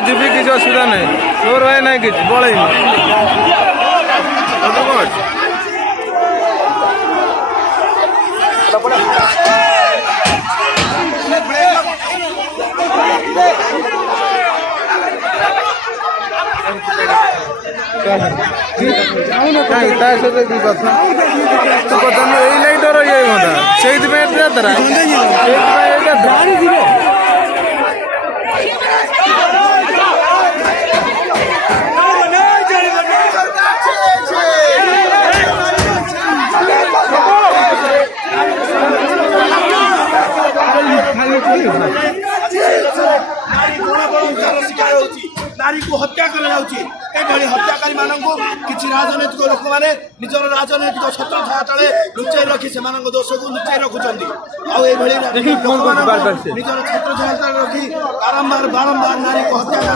जीवी किसी असुविधा नहीं तोर भाई नहीं कि बड़े डर ये से नारी को हत्या कर हत्याकारी मान किसी राजनैतिक लोक मैंने निजर राजनैतिक छत्र छाया तले लुचाई रखी से दोष को लुचाई रखुच्च निजर छत्र छाया तले रखी बारंबार बारंबार नारी को हत्या कर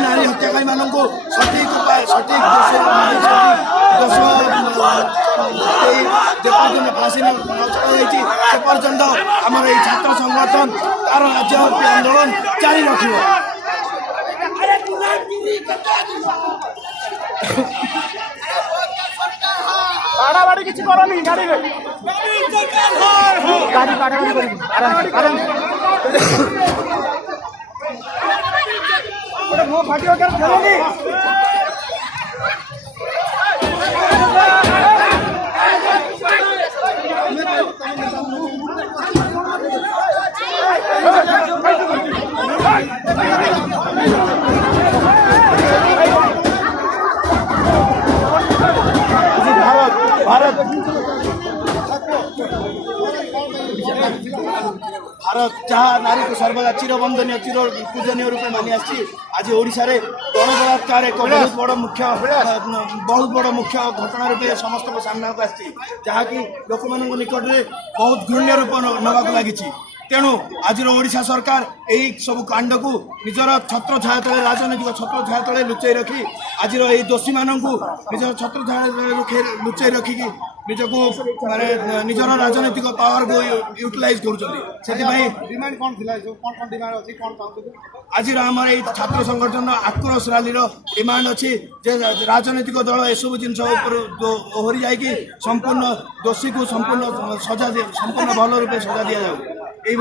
नारी हत्याकारी मान सठिक उपाय सठिक दोष जेपर्यंत फाँसी न चढ़ाई से पर्यंत आम छात्र संगठन तार राज्यव्यापी आंदोलन जारी रख बाड़ाबाड़ी किसी करनी गाड़ी रे गाड़ी बाड़ाबाड़ी करिबी आराम ओरे मो फाटियो कर चलोगी भारत जहाँ नारी को सर्वदा चिरबंदनीय चिर पूजनीय रूप मानि आज ओडिशा रे गणबलात्कार एक बहुत बड़ मुख्य घटना रूप समस्त सामना को आसी जहाँकि लोक मान निकट में बहुत घृण्य रूप नवाक लगी तेणु आज ओडिशा सरकार यही सब कांड को निजर छत्र छाया तले राजनैतिक छत्र छाया तले लुचाई रखी आज दोषी मानू निजर छत्र छाया लुचाई रखिकी निजको माने निजर राजनैतिक पावर को यूटिलाइज कर आज आमर ये छात्र संगठन आक्रोश रैली डिमांड अच्छी राजनैतिक दल एसबू जिन ओहरी जा संपूर्ण दोषी को संपूर्ण सजा संपूर्ण भल रूपे सजा दि जाऊ ये